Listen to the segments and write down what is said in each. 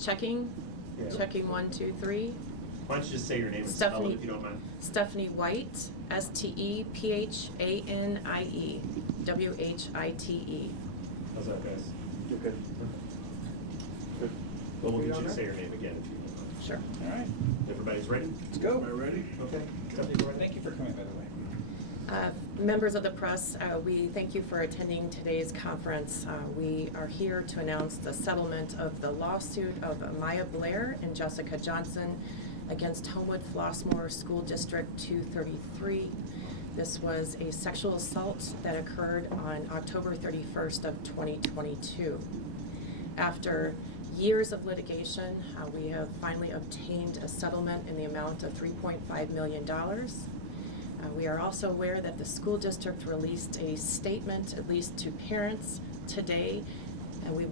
Checking. Yeah. Checking 1, 2, 3. Why don't you just say your name and spell it if you don't mind? Stephanie White, Stephanie, Whihite. How's that, guys? You're good. Good. Well, we'll get you to say your name again if you don't mind. Sure. All right, Everybody's ready? let's go. Am I ready? Okay. Stephanie, go right Thank you for coming, by the way. Members of the press, we thank you for attending today's conference. We are here to announce the settlement of the lawsuit of Maya Blair and Jessica Johnson against Homewood-Flossmoor School District 233. This was a sexual assault that occurred on October 31st of 2022. After years of litigation, we have finally obtained a settlement in the amount of $3.5 million. We are also aware that the school district released a statement, at least to parents today, and we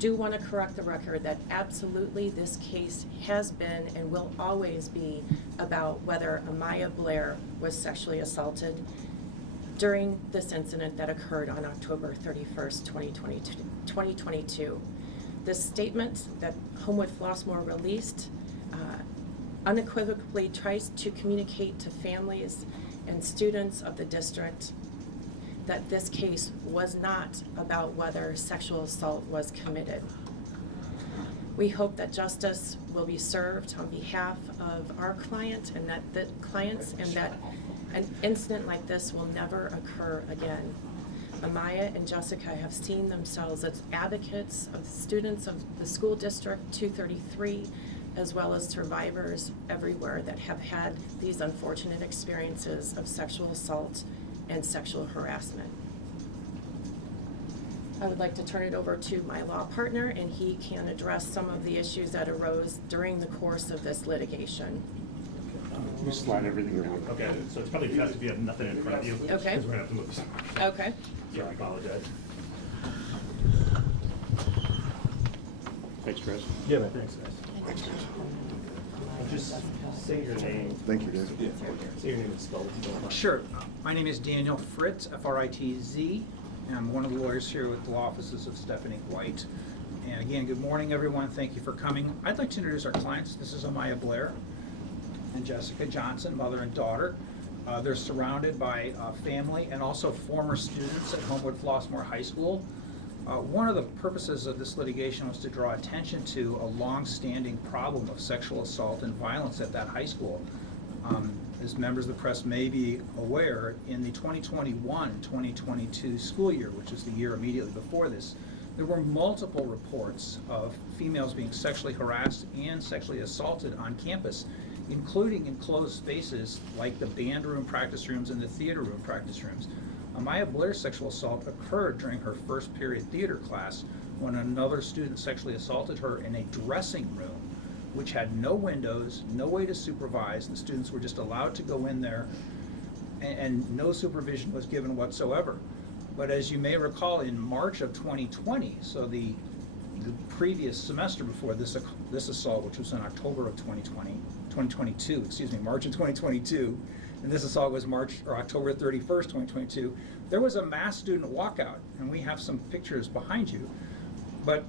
do want to correct the record that absolutely this case has been and will always be about whether Amaya Blair was sexually assaulted during this incident that occurred on October 31st, 2022. This statement that Homewood-Flossmoor released unequivocally tries to communicate to families and students of the district that this case was not about whether sexual assault was committed. We hope that justice will be served on behalf of our client and that the clients and that an incident like this will never occur again. Amaya and Jessica have seen themselves as advocates of the students of the school district 233, as well as survivors everywhere that have had these unfortunate experiences of sexual assault and sexual harassment. I would like to turn it over to my law partner, and he can address some of the issues that arose during the course of this litigation. You slide everything around. Okay, so it's probably best if you have nothing in front of you. Okay. Because we're gonna have to move this. Okay. Yeah, I apologize. Thanks, Chris. Yeah, thanks, guys. Just say your name. Thank you, Dave. Yeah. Say your name and spell it if you don't mind. Sure. My name is Daniel Fritz, F-R-I-T-Z, and I'm one of the lawyers here with the law offices of Stephanie White. And again, good morning, everyone. Thank you for coming. I'd like to introduce our clients. This is Amaya Blair and Jessica Johnson, mother and daughter. They're surrounded by family and also former students at Homewood-Flossmoor High School. One of the purposes of this litigation was to draw attention to a long-standing problem of sexual assault and violence at that high school. As members of the press may be aware, in the 2021-2022 school year, which is the year immediately before this, there were multiple reports of females being sexually harassed and sexually assaulted on campus, including in closed spaces like the band room practice rooms and the theater room practice rooms. Amaya Blair's sexual assault occurred during her first period theater class when another student sexually assaulted her in a dressing room, which had no windows, no way to supervise. The students were just allowed to go in there, and no supervision was given whatsoever. But as you may recall, in March of 2020, so the previous semester before this assault, which was in October of 2022, excuse me, March of 2022, and this assault was October 31st, 2022, there was a mass student walkout, and we have some pictures behind you. But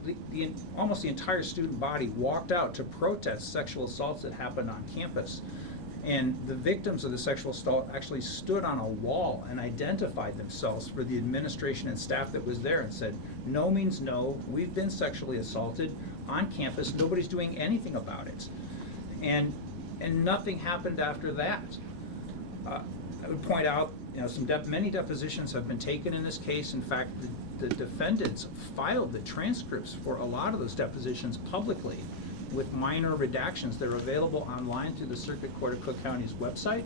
almost the entire student body walked out to protest sexual assaults that happened on campus. And the victims of the sexual assault actually stood on a wall and identified themselves for the administration and staff that was there and said, no means no, we've been sexually assaulted on campus, nobody's doing anything about it. And nothing happened after that. I would point out, many depositions have been taken in this case. In fact, the defendants filed the transcripts for a lot of those depositions publicly with minor redactions. They're available online through the Circuit Court of Cook County's website.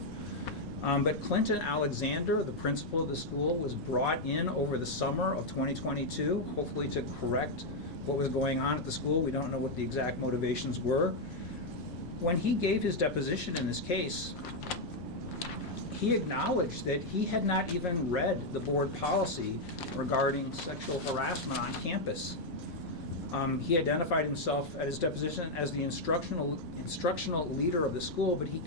But Clinton Alexander, the principal of the school, was brought in over the summer of 2022, hopefully to correct what was going on at the school. We don't know what the exact motivations were. When he gave his deposition in this case, he acknowledged that he had not even read the board policy regarding sexual harassment on campus. He identified himself at his deposition as the instructional leader of the school, but he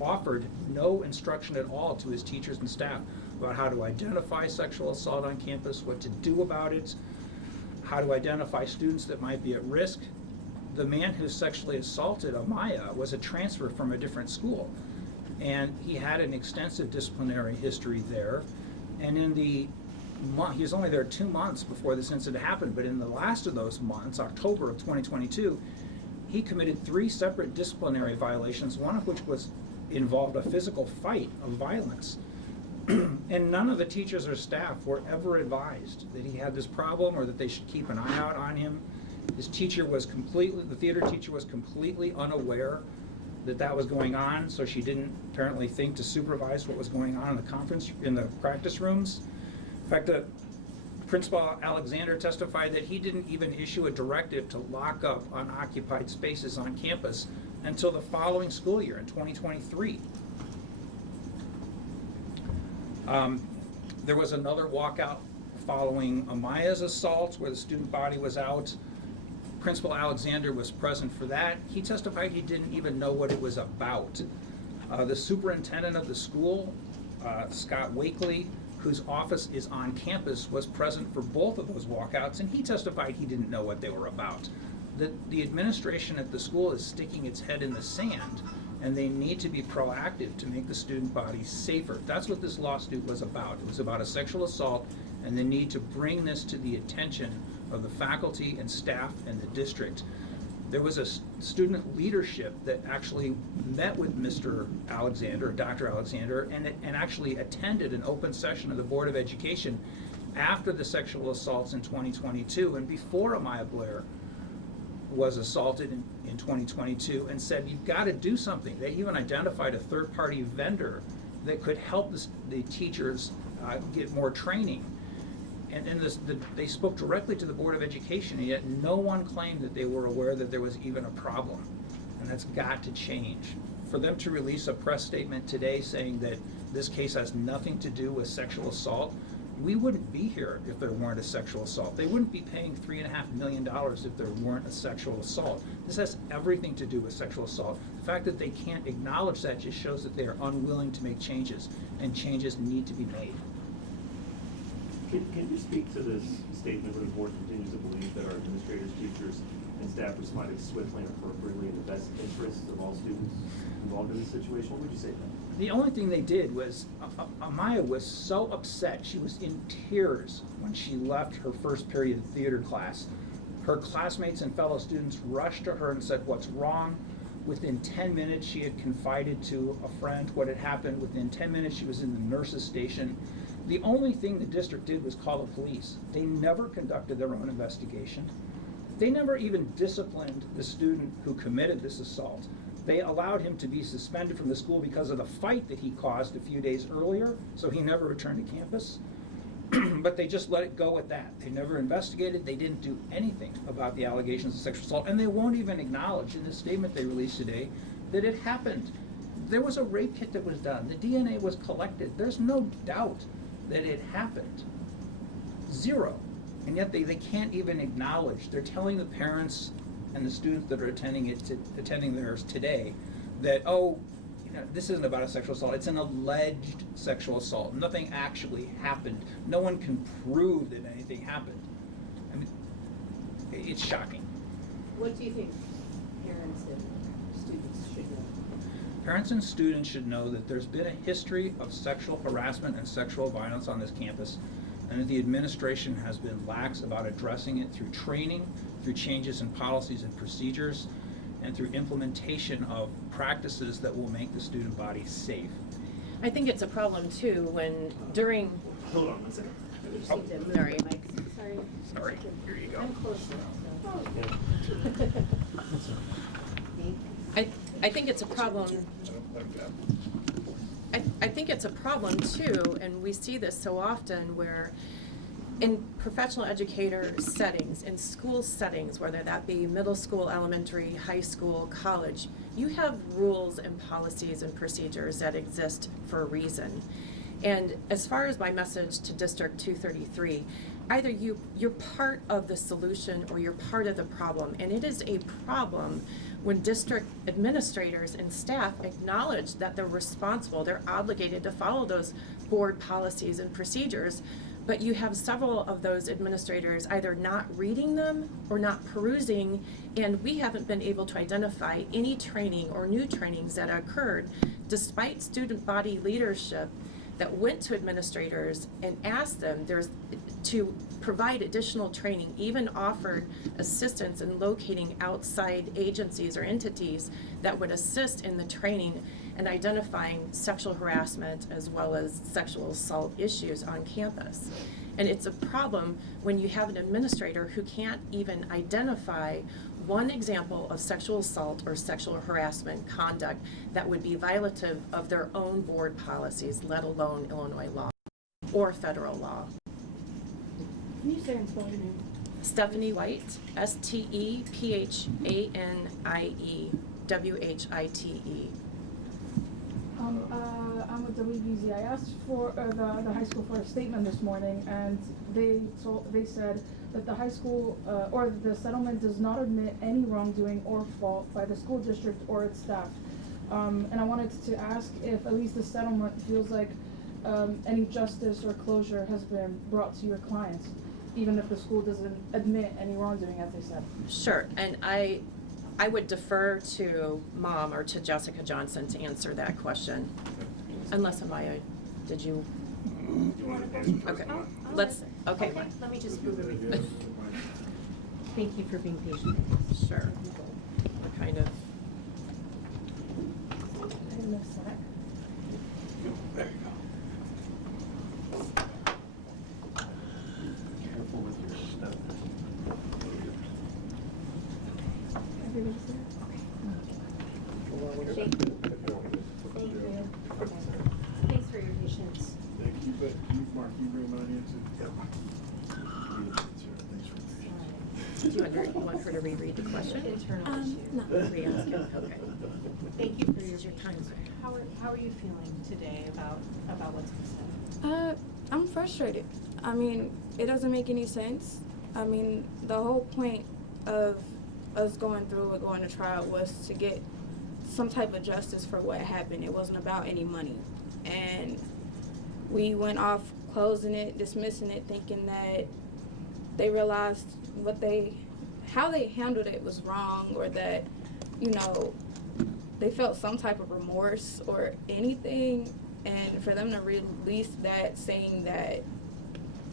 offered no instruction at all to his teachers and staff about how to identify sexual assault on campus, what to do about it. how to identify students that might be at risk. The man who sexually assaulted Amaya was a transfer from a different school, and he had an extensive disciplinary history there. And in the month, he was only there 2 months before this incident happened, but in the last of those months, October of 2022, he committed 3 separate disciplinary violations, one of which involved a physical fight of violence. And none of the teachers or staff were ever advised that he had this problem or that they should keep an eye out on him. The theater teacher was completely unaware that that was going on, so she didn't apparently think to supervise what was going on in the practice rooms. In fact, Principal Alexander testified that he didn't even issue a directive to lock up unoccupied spaces on campus until the following school year in 2023. There was another walkout following Amaya's assault where the student body was out. Principal Alexander was present for that. He testified he didn't even know what it was about. The superintendent of the school, Scott Wakely, whose office is on campus, was present for both of those walkouts, and he testified he didn't know what they were about. The administration at the school is sticking its head in the sand, and they need to be proactive to make the student body safer. That's what this lawsuit was about. It was about a sexual assault, and the need to bring this to the attention of the faculty and staff and the district. There was a student leadership that actually met with Mr. Alexander, Dr. Alexander, and actually attended an open session of the Board of Education after the sexual assaults in 2022 and before Amaya Blair was assaulted in 2022, and said, you've got to do something. They even identified a third-party vendor that could help the teachers get more training. And they spoke directly to the Board of Education, and yet no one claimed that they were aware that there was even a problem. And that's got to change. For them to release a press statement today saying that this case has nothing to do with sexual assault, we wouldn't be here if there weren't a sexual assault. They wouldn't be paying $3.5 million if there weren't a sexual assault. This has everything to do with sexual assault. The fact that they can't acknowledge that just shows that they are unwilling to make changes, and changes need to be made. Can you speak to this statement where the board continues to believe that our administrators, teachers, and staff responded swiftly and appropriately in the best interest of all students involved in this situation? What would you say to that? The only thing they did was, Amaya was so upset. She was in tears when she left her first period of theater class. Her classmates and fellow students rushed to her and said, what's wrong? Within 10 minutes, she had confided to a friend what had happened. Within 10 minutes, she was in the nurse's station. The only thing the district did was call the police. They never conducted their own investigation. They never even disciplined the student who committed this assault. They allowed him to be suspended from the school because of the fight that he caused a few days earlier, so he never returned to campus. But they just let it go at that. They never investigated. They didn't do anything about the allegations of sexual assault, and they won't even acknowledge in the statement they released today that it happened. There was a rape kit that was done. The DNA was collected. There's no doubt that it happened. Zero. And yet they can't even acknowledge. They're telling the parents and the students that are attending theirs today that, oh, this isn't about a sexual assault. It's an alleged sexual assault. Nothing actually happened. No one can prove that anything happened. I mean, it's shocking. What do you think parents and students should know? Parents and students should know that there's been a history of sexual harassment and sexual violence on this campus, and that the administration has been lax about addressing it through training, through changes in policies and procedures, and through implementation of practices that will make the student body safe. I think it's a problem too when during, Hold on one second. I just need to move Sorry. the mics. Sorry. Sorry, here you go. I'm close enough, so. Yeah. I think it's a problem. I think it's a problem too, and we see this so often where in professional educator settings, in school settings, whether that be middle school, elementary, high school, college, you have rules and policies and procedures that exist for a reason. And as far as my message to District 233, either you're part of the solution or you're part of the problem. And it is a problem when district administrators and staff acknowledge that they're responsible, they're obligated to follow those board policies and procedures, But you have several of those administrators either not reading them or not perusing, and we haven't been able to identify any training or new trainings that occurred despite student body leadership that went to administrators and asked them to provide additional training, even offered assistance in locating outside agencies or entities that would assist in the training and identifying sexual harassment as well as sexual assault issues on campus. And it's a problem when you have an administrator who can't even identify one example of sexual assault or sexual harassment conduct that would be violative of their own board policies, let alone Illinois law or federal law. Can you say and spell your name? Stephanie White, STEPHANIE, I'm with WBZ. I asked for the high school for a statement this morning, and they said that the high school or the settlement does not admit any wrongdoing or fault by the school district or its staff. And I wanted to ask if at least the settlement feels like any justice or closure has been brought to your clients, even if the school doesn't admit any wrongdoing, as they said. Sure, and I would defer to Mom or to Jessica Johnson to answer that question. Unless Amaya, did you? Do you want to answer first? Okay, Emma? okay. Let me just move it. Thank you for being patient. Sure. We're kind of. I didn't miss that. There you go. Careful with your stuff. Everybody's there? Thank you. Thank you. Okay. Thanks for your patience. Thank you, but Mark, you bring mine in too? Do you want her to reread the question? Internal issue. No. Re-ask it? Okay. Thank you for This is your time, sir. How are you feeling today about what's been said? I'm frustrated. I mean, it doesn't make any sense. I mean, the whole point of us going through and going to trial was to get some type of justice for what happened. It wasn't about any money. And we went off closing it, dismissing it, thinking that they realized how they handled it was wrong, or that, they felt some type of remorse or anything. And for them to release that saying that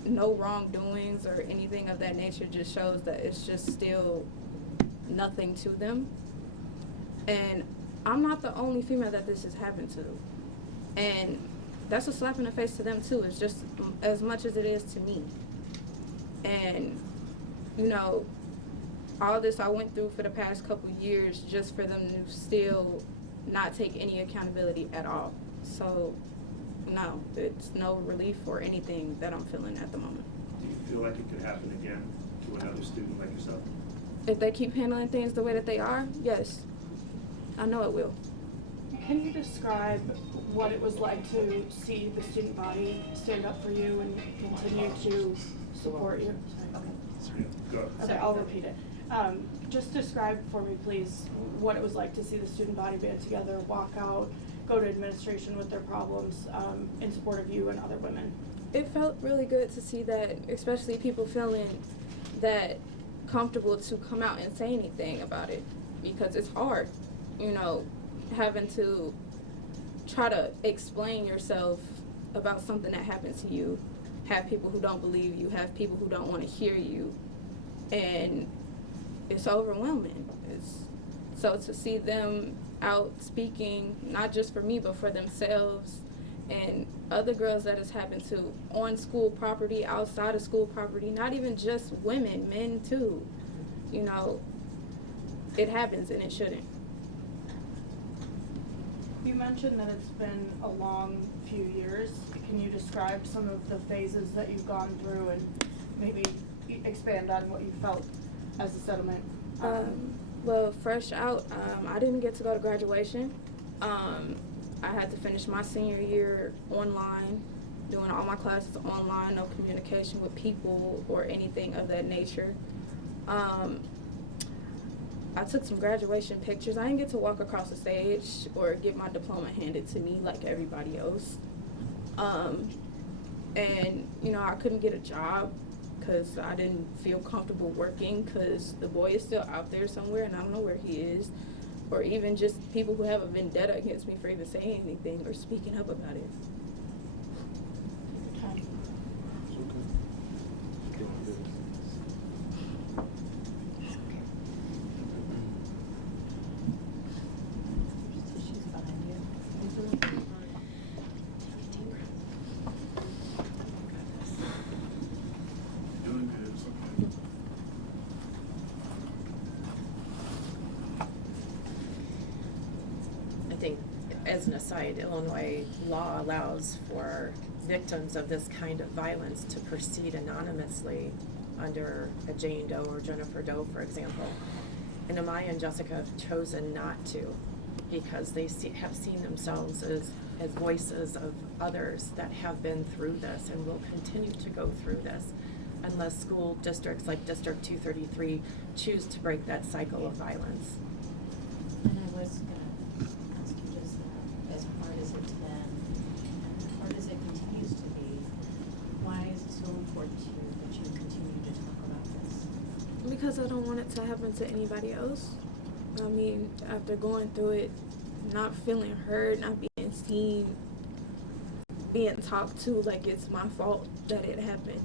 no wrongdoings or anything of that nature just shows that it's just still nothing to them. And I'm not the only female that this has happened to. And that's a slap in the face to them too. It's just as much as it is to me. And, all this I went through for the past couple years just for them to still not take any accountability at all. So, no, it's no relief or anything that I'm feeling at the moment. Do you feel like it could happen again to another student like yourself? If they keep handling things the way that they are, yes, I know it will. Can you describe what it was like to see the student body stand up for you and continue to support you? Yeah, go. Okay, I'll repeat it. Just describe for me, please, what it was like to see the student body band together, walk out, go to administration with their problems in support of you and other women. It felt really good to see that, especially people feeling that comfortable to come out and say anything about it, because it's hard, having to try to explain yourself about something that happened to you, have people who don't believe you, have people who don't want to hear you, and it's overwhelming. So to see them out speaking, not just for me, but for themselves and other girls that it's happened to on school property, outside of school property, not even just women, men too. It happens and it shouldn't. You mentioned that it's been a long few years. Can you describe some of the phases that you've gone through and maybe expand on what you felt as a settlement? Well, fresh out, I didn't get to go to graduation. I had to finish my senior year online, doing all my classes online, no communication with people or anything of that nature. I took some graduation pictures. I didn't get to walk across the stage or get my diploma handed to me like everybody else. And, you know, I couldn't get a job because I didn't feel comfortable working because the boy is still out there somewhere and I don't know where he is. Or even just people who have a vendetta against me for even saying anything or speaking up about it. Tissues behind you. Doing good, it's okay. I think, as an aside, Illinois law allows for victims of this kind of violence to proceed anonymously under a Jane Doe or Jennifer Doe, for example. And Amaya and Jessica have chosen not to because they have seen themselves as voices of others that have been through this and will continue to go through this unless school districts like District 233 choose to break that cycle of violence. And I was gonna ask you just that, as hard as it's been, and as hard as it continues to be, why is it so important to you that you continue to talk about this? Because I don't want it to happen to anybody else. I mean, after going through it, not feeling heard, not being seen, being talked to like it's my fault that it happened.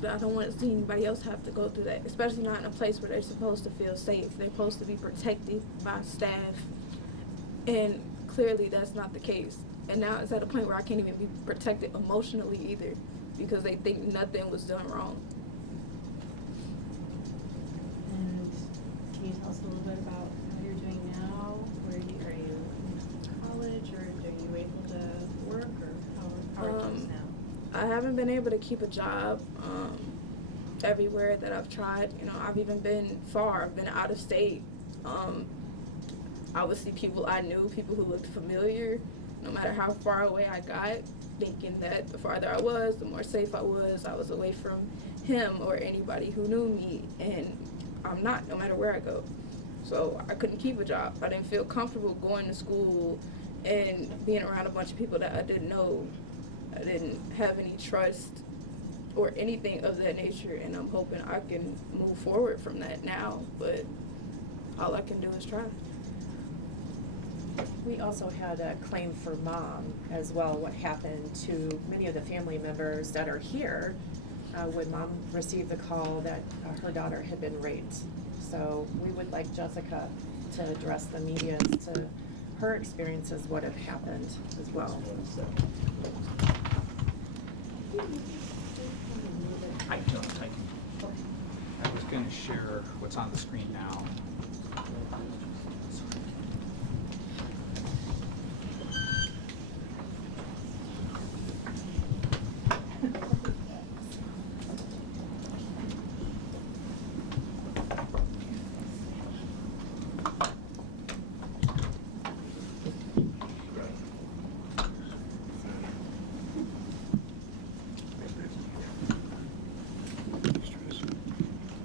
But I don't want to see anybody else have to go through that, especially not in a place where they're supposed to feel safe. They're supposed to be protected by staff, and clearly that's not the case. And now it's at a point where I can't even be protected emotionally either because they think nothing was done wrong. And can you tell us a little bit about how you're doing now? Are you in college, or are you able to work, or how are things now? I haven't been able to keep a job everywhere that I've tried. You know, I've even been far. I've been out of state. I would see people I knew, people who looked familiar, no matter how far away I got, thinking that the farther I was, the more safe I was away from him or anybody who knew me, and I'm not, no matter where I go. So I couldn't keep a job. I didn't feel comfortable going to school and being around a bunch of people that I didn't know. I didn't have any trust or anything of that nature, and I'm hoping I can move forward from that now, but all I can do is try. We also had a claim for mom as well, what happened to many of the family members that are here when mom received the call that her daughter had been raped. So we would like Jessica to address the media as to her experiences, what had happened as well. I was going to share what's on the screen now.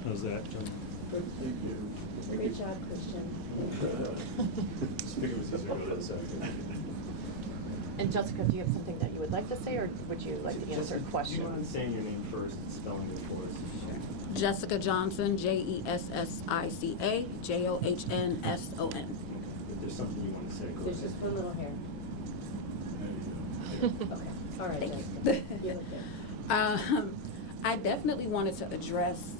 How's that, John? Thank you. Great job, Christian. Speaking of Caesar, go to the second. And Jessica, do you have something that you would like to say, or would you like to answer a Do you question? mind saying your name first and spelling it for us? Jessica Johnson, Jessica Johnson. If there's something you want to say, go There's ahead. just one little hair. There you go. Okay, all right, Thank Jessica. you. You're okay. I definitely wanted to address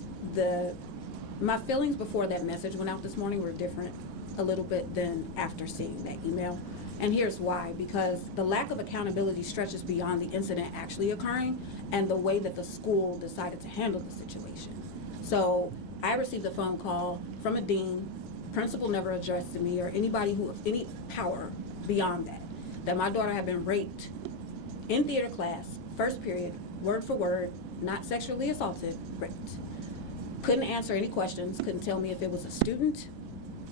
my feelings before that message went out this morning were different a little bit than after seeing that email. And here's why, because the lack of accountability stretches beyond the incident actually occurring and the way that the school decided to handle the situation. So I received a phone call from a dean, principal never addressed to me or anybody who of any power beyond that my daughter had been raped in theater class, first period, word for word, not sexually assaulted, raped. Couldn't answer any questions, couldn't tell me if it was a student,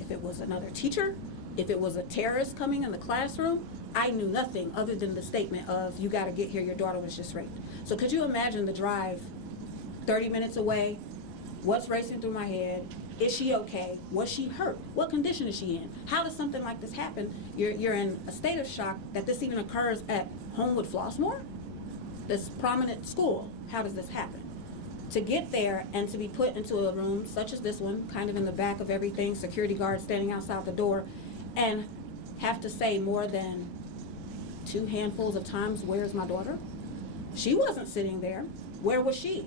if it was another teacher, if it was a terrorist coming in the classroom. I knew nothing other than the statement of, you gotta get here, your daughter was just raped. So could you imagine the drive 30 minutes away? What's racing through my head? Is she okay? Was she hurt? What condition is she in? How does something like this happen? You're in a state of shock that this even occurs at Homewood-Flossmoor? this prominent school. How does this happen? To get there and to be put into a room such as this one, kind of in the back of everything, security guards standing outside the door, and have to say more than 2 handfuls of times, "Where's my daughter?" She wasn't sitting there. Where was she?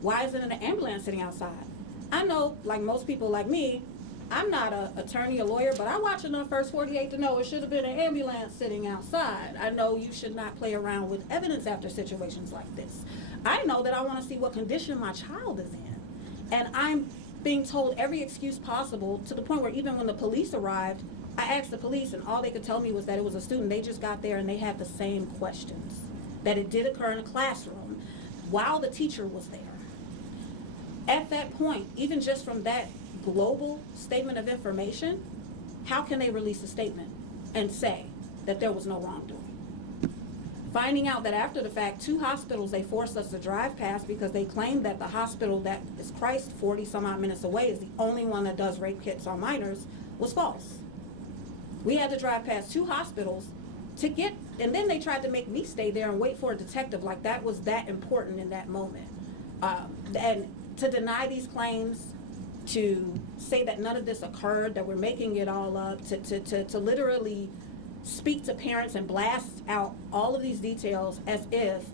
Why isn't an ambulance sitting outside? I know, like most people like me, I'm not an attorney or lawyer, but I watch enough First 48 to know it should have been an ambulance sitting outside. I know you should not play around with evidence after situations like this. I know that I want to see what condition my child is in. And I'm being told every excuse possible, to the point where even when the police arrived, I asked the police and all they could tell me was that it was a student. They just got there and they had the same questions. That it did occur in a classroom while the teacher was there. At that point, even just from that global statement of information, how can they release a statement and say that there was no wrongdoing? Finding out that after the fact, 2 hospitals they forced us to drive past because they claimed that the hospital that is Christ 40 some odd minutes away is the only one that does rape kits on minors was false. We had to drive past 2 hospitals to get, and then they tried to make me stay there and wait for a detective, like that was that important in that moment. And to deny these claims, to say that none of this occurred, that we're making it all up, to literally speak to parents and blast out all of these details as if,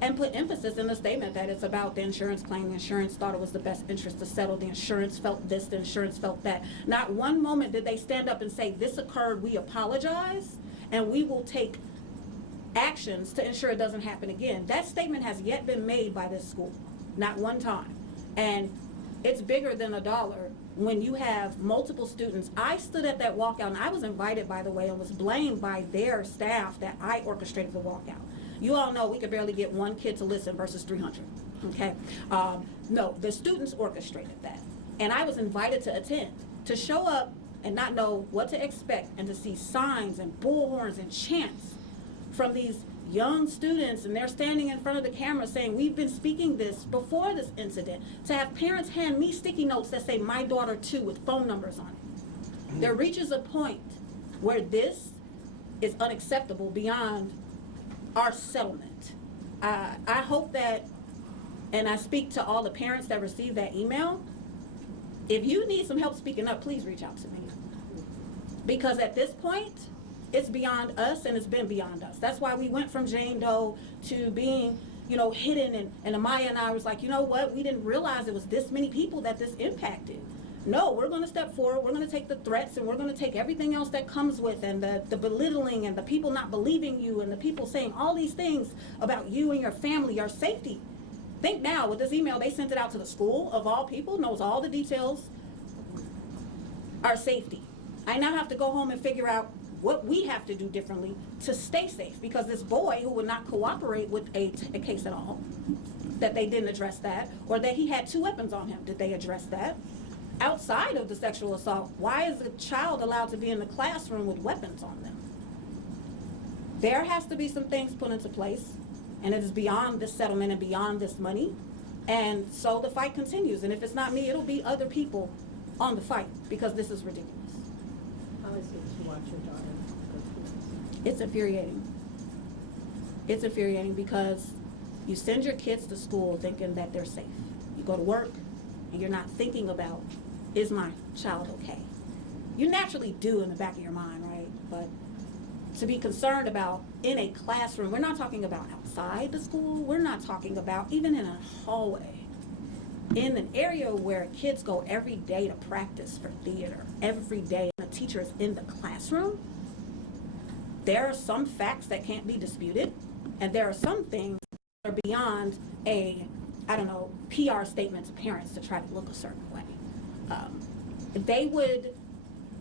and put emphasis in the statement that it's about the insurance claim. The insurance thought it was the best interest to settle. The insurance felt this, the insurance felt that. Not one moment did they stand up and say, "This occurred, we apologize, and we will take actions to ensure it doesn't happen again." That statement has yet been made by this school, not one time. And it's bigger than $1 when you have multiple students. I stood at that walkout, and I was invited, by the way, and was blamed by their staff that I orchestrated the walkout. You all know we could barely get 1 kid to listen versus 300, okay? No, the students orchestrated that. And I was invited to attend, to show up and not know what to expect, and to see signs and bullhorns and chants from these young students, and they're standing in front of the camera saying, "We've been speaking this before this incident," to have parents hand me sticky notes that say "My daughter too" with phone numbers on it. There reaches a point where this is unacceptable beyond our settlement. I hope that, and I speak to all the parents that received that email, if you need some help speaking up, please reach out to me. Because at this point, it's beyond us, and it's been beyond us. That's why we went from Jane Doe to being, hidden, and Amaya and I was like, you know what, we didn't realize it was this many people that this impacted. No, we're going to step forward, we're going to take the threats, and we're going to take everything else that comes with, and the belittling, and the people not believing you, and the people saying all these things about you and your family, your safety. Think now, with this email, they sent it out to the school, of all people, knows all the details, our safety. I now have to go home and figure out what we have to do differently to stay safe, because this boy who would not cooperate with a case at all, that they didn't address that, or that he had 2 weapons on him, did they address that? Outside of the sexual assault, why is a child allowed to be in the classroom with weapons on them? There has to be some things put into place, and it is beyond this settlement and beyond this money, and so the fight continues, and if it's not me, it'll be other people on the fight, because this is ridiculous. How is it to watch your daughter go through this? It's infuriating. It's infuriating because you send your kids to school thinking that they're safe. You go to work and you're not thinking about, is my child okay? You naturally do in the back of your mind, right? But to be concerned about in a classroom, we're not talking about outside the school, we're not talking about even in a hallway. In an area where kids go every day to practice for theater, every day, and the teacher is in the classroom, there are some facts that can't be disputed, and there are some things that are beyond a, PR statement to parents to try to look a certain way.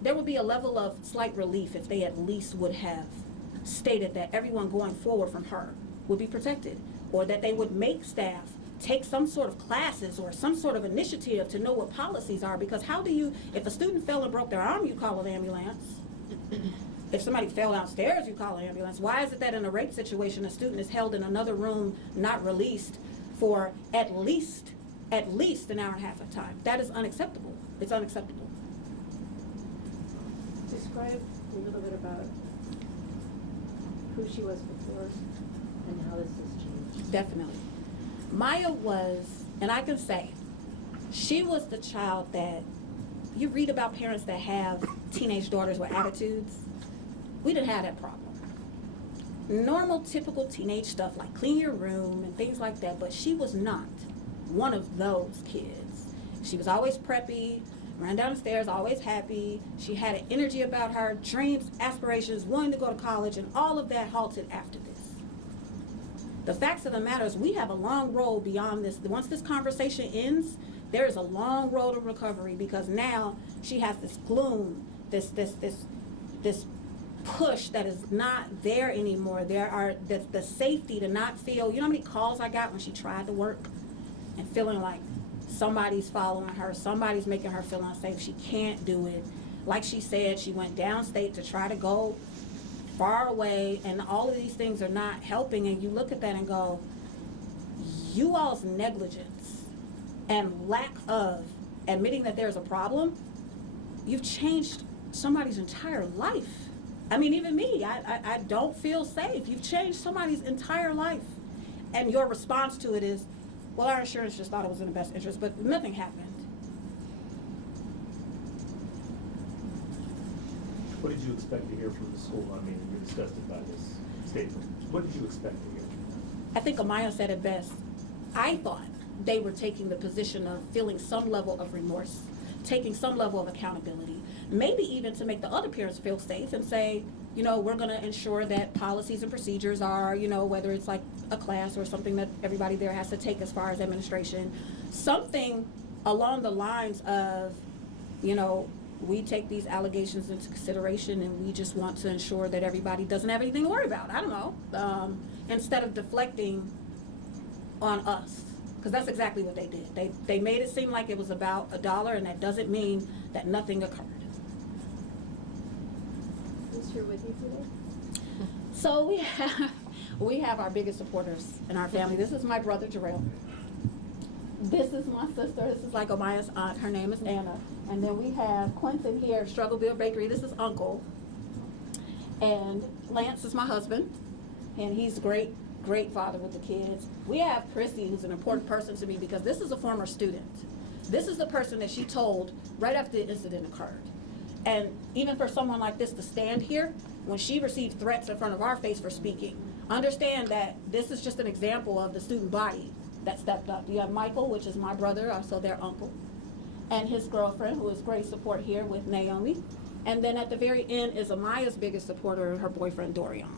There would be a level of slight relief if they at least would have stated that everyone going forward from her would be protected, or that they would make staff take some sort of classes or some sort of initiative to know what policies are, because how do you, if a student fell and broke their arm, you call an ambulance. If somebody fell downstairs, you call an ambulance. Why is it that in a rape situation, a student is held in another room, not released, for at least an hour and a half of time? That is unacceptable. It's unacceptable. Describe a little bit about who she was before and how this has changed. Definitely. Maya was, and I can say, she was the child that you read about parents that have teenage daughters with attitudes. We didn't have that problem. Normal, typical teenage stuff like clean your room and things like that, but she was not one of those kids. She was always preppy, ran down the stairs, always happy. She had an energy about her, dreams, aspirations, wanting to go to college, and all of that halted after this. The facts of the matter is we have a long road beyond this. Once this conversation ends, there is a long road of recovery, because now she has this gloom, this push that is not there anymore. There are the safety to not feel, you know how many calls I got when she tried to work and feeling like somebody's following her, somebody's making her feel unsafe. She can't do it. Like she said, she went downstate to try to go far away, and all of these things are not helping. And you look at that and go, you all's negligence and lack of admitting that there's a problem, you've changed somebody's entire life. I mean, even me, I don't feel safe. You've changed somebody's entire life. And your response to it is, well, our insurance just thought it was in the best interest, but nothing happened. What did you expect to hear from the school? I mean, you're disgusted by this statement. What did you expect to hear? I think Amaya said it best. I thought they were taking the position of feeling some level of remorse, taking some level of accountability, maybe even to make the other parents feel safe and say, you know, we're going to ensure that policies and procedures are, you know, whether it's like a class or something that everybody there has to take as far as administration, something along the lines of, you know, we take these allegations into consideration and we just want to ensure that everybody doesn't have anything to worry about. I don't know. Instead of deflecting on us, because that's exactly what they did. They made it seem like it was about $1, and that doesn't mean that nothing occurred. Who's here with you today? So we have our biggest supporters in our family. This is my brother Jarrell. This is my sister. This is like Amaya's aunt. Her name is Anna. And then we have Quentin here, Struggleville Bakery. This is Uncle. And Lance is my husband, and he's great father with the kids. We have Chrissy, who's an important person to me because this is a former student. This is the person that she told right after the incident occurred. And even for someone like this to stand here, when she received threats in front of our face for speaking, understand that this is just an example of the student body that stepped up. You have Michael, which is my brother, also their uncle, and his girlfriend, who is great support here with Naomi. And then at the very end is Amaya's biggest supporter, her boyfriend, Dorian.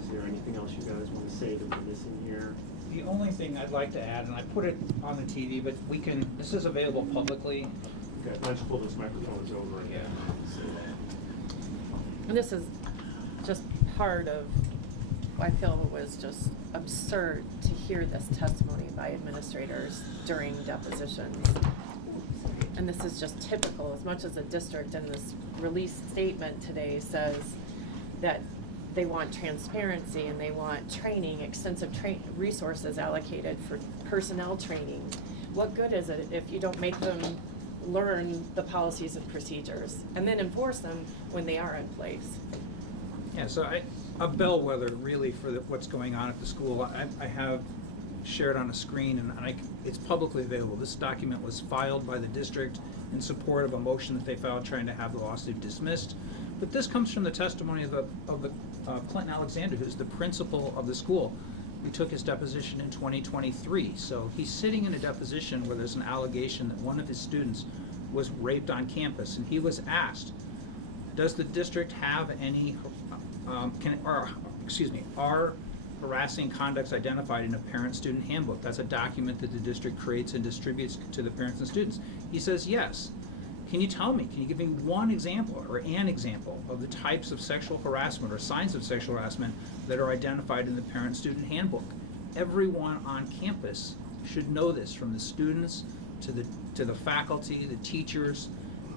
Is there anything else you guys want to say that we're missing here? The only thing I'd like to add, and I put it on the TV, but this is available publicly. Okay, why don't you pull those microphones over again? Yeah. Say that. And this is just part of, I feel it was just absurd to hear this testimony by administrators during depositions. And this is just typical, as much as the district in this release statement today says that they want transparency and they want training, extensive resources allocated for personnel training. What good is it if you don't make them learn the policies and procedures and then enforce them when they are in place? Yeah, so a bellwether really for what's going on at the school. I have shared on a screen, and it's publicly available. This document was filed by the district in support of a motion that they filed trying to have the lawsuit dismissed. But this comes from the testimony of the Clinton Alexander, who's the principal of the school. We took his deposition in 2023. So he's sitting in a deposition where there's an allegation that one of his students was raped on campus, and he was asked, does the district have any, are harassing conducts identified in a parent-student handbook? That's a document that the district creates and distributes to the parents and students. He says yes. Can you tell me, can you give me one example or an example of the types of sexual harassment or signs of sexual harassment that are identified in the parent-student handbook? Everyone on campus should know this, from the students to the faculty, the teachers.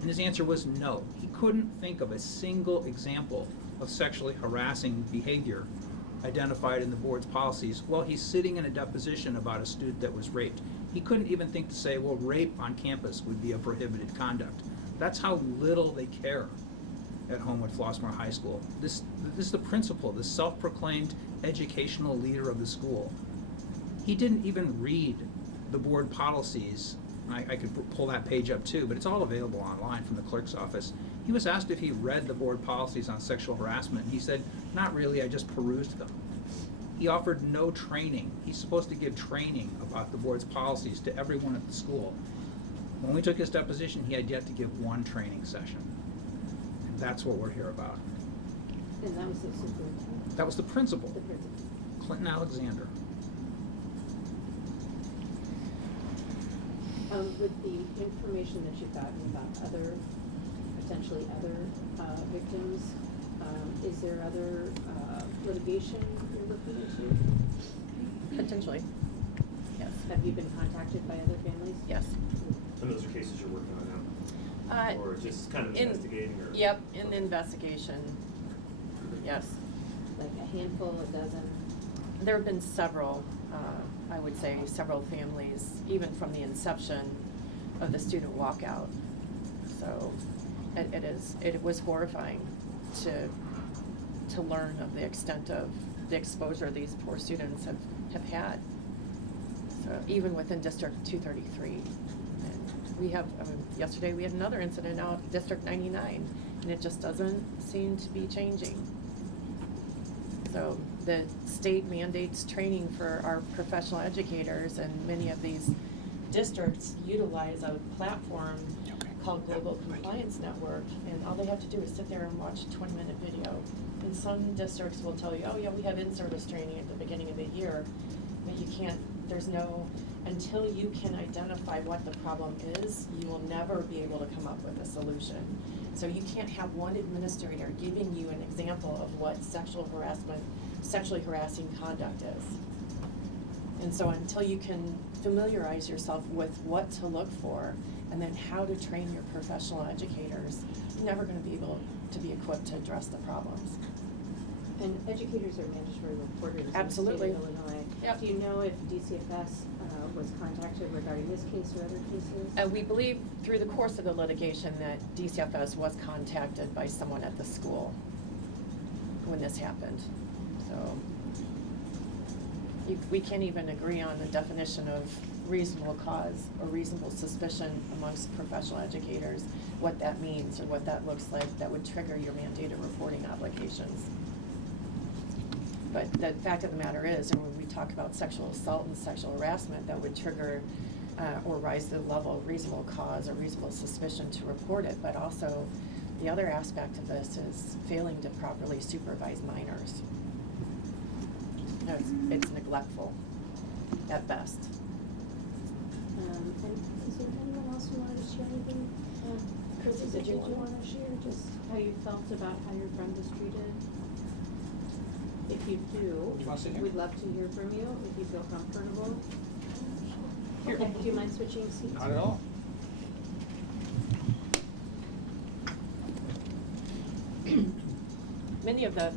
And his answer was no. He couldn't think of a single example of sexually harassing behavior identified in the board's policies while he's sitting in a deposition about a student that was raped. He couldn't even think to say, well, rape on campus would be a prohibited conduct. That's how little they care at Homewood-Flossmoor High School. This is the principal, the self-proclaimed educational leader of the school. He didn't even read the board policies. I could pull that page up too, but it's all available online from the clerk's office. He was asked if he read the board policies on sexual harassment, and he said, "Not really, I just perused them." He offered no training. He's supposed to give training about the board's policies to everyone at the school. When we took his deposition, he had yet to give one training session. And that's what we're here about. And that was the superintendent? That was the principal, The principal. Clinton Alexander. With the information that you've gotten about potentially other victims, is there other litigation you're looking into? Potentially, yes. Have you been contacted by other families? Yes. And those are cases you're working on now? Or just kind of investigating, or? Yep, in the investigation, yes. Like a handful, a dozen? There have been several, I would say, several families, even from the inception of the student walkout. So it was horrifying to learn of the extent of the exposure these poor students have had. So even within District 233. And we have, yesterday we had another incident out in District 99, and it just doesn't seem to be changing. So the state mandates training for our professional educators, and many of these districts utilize a platform called Global Compliance Network, and all they have to do is sit there and watch a 20-minute video. And some districts will tell you, oh yeah, we have in-service training at the beginning of the year, but you can't, until you can identify what the problem is, you will never be able to come up with a solution. So you can't have one administrator giving you an example of what sexually harassing conduct is. And so until you can familiarize yourself with what to look for and then how to train your professional educators, you're never going to be able to be equipped to address the problems. And educators are mandatory reporters Absolutely. in the state of Illinois. Yep. Do you know if DCFS was contacted regarding this case or other cases? We believe through the course of the litigation that DCFS was contacted by someone at the school when this happened. So we can't even agree on the definition of reasonable cause or reasonable suspicion amongst professional educators, what that means or what that looks like that would trigger your mandated reporting obligations. But the fact of the matter is, and when we talk about sexual assault and sexual harassment, that would trigger or rise to the level of reasonable cause or reasonable suspicion to report it. But also, the other aspect of this is failing to properly supervise minors. It's neglectful at best. And is there anyone else who wanted to share anything? Chris, did you want to share just how you felt about how your friend was treated? If you do, Do you want to sit here? we'd love to hear from you, if you feel comfortable. Here. Okay, do you mind switching seats? Not at all. Many of the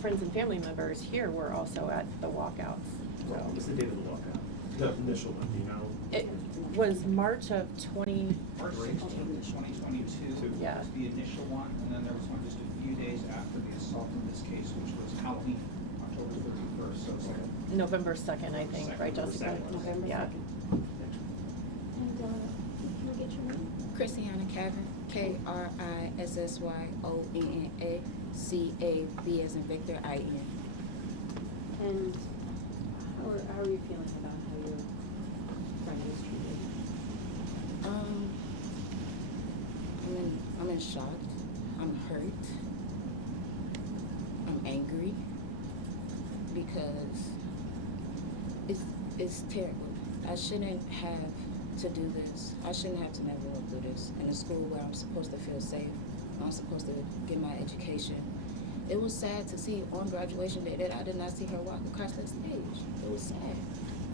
friends and family members here were also at the walkouts. So What's the date of the walkout? The initial one, do you know? it was March of 20. March 16th, 2022 Yeah. was the initial one, and then there was one just a few days after the assault in this case, which was Halloween, October 31st, so it's like November 2nd, I think, right, Jessica? November Yeah. 2nd. And can we get your name? Christiana Cavern, KRISSYONNA, CAV as in Victor, IN. And how are you feeling about how your friend was treated? I'm in shock. I'm hurt. I'm angry because it's terrible. I shouldn't have to do this. I shouldn't have to never go through this in a school where I'm supposed to feel safe. I'm supposed to get my education. It was sad to see on graduation day that I did not see her walk across that stage. It was sad.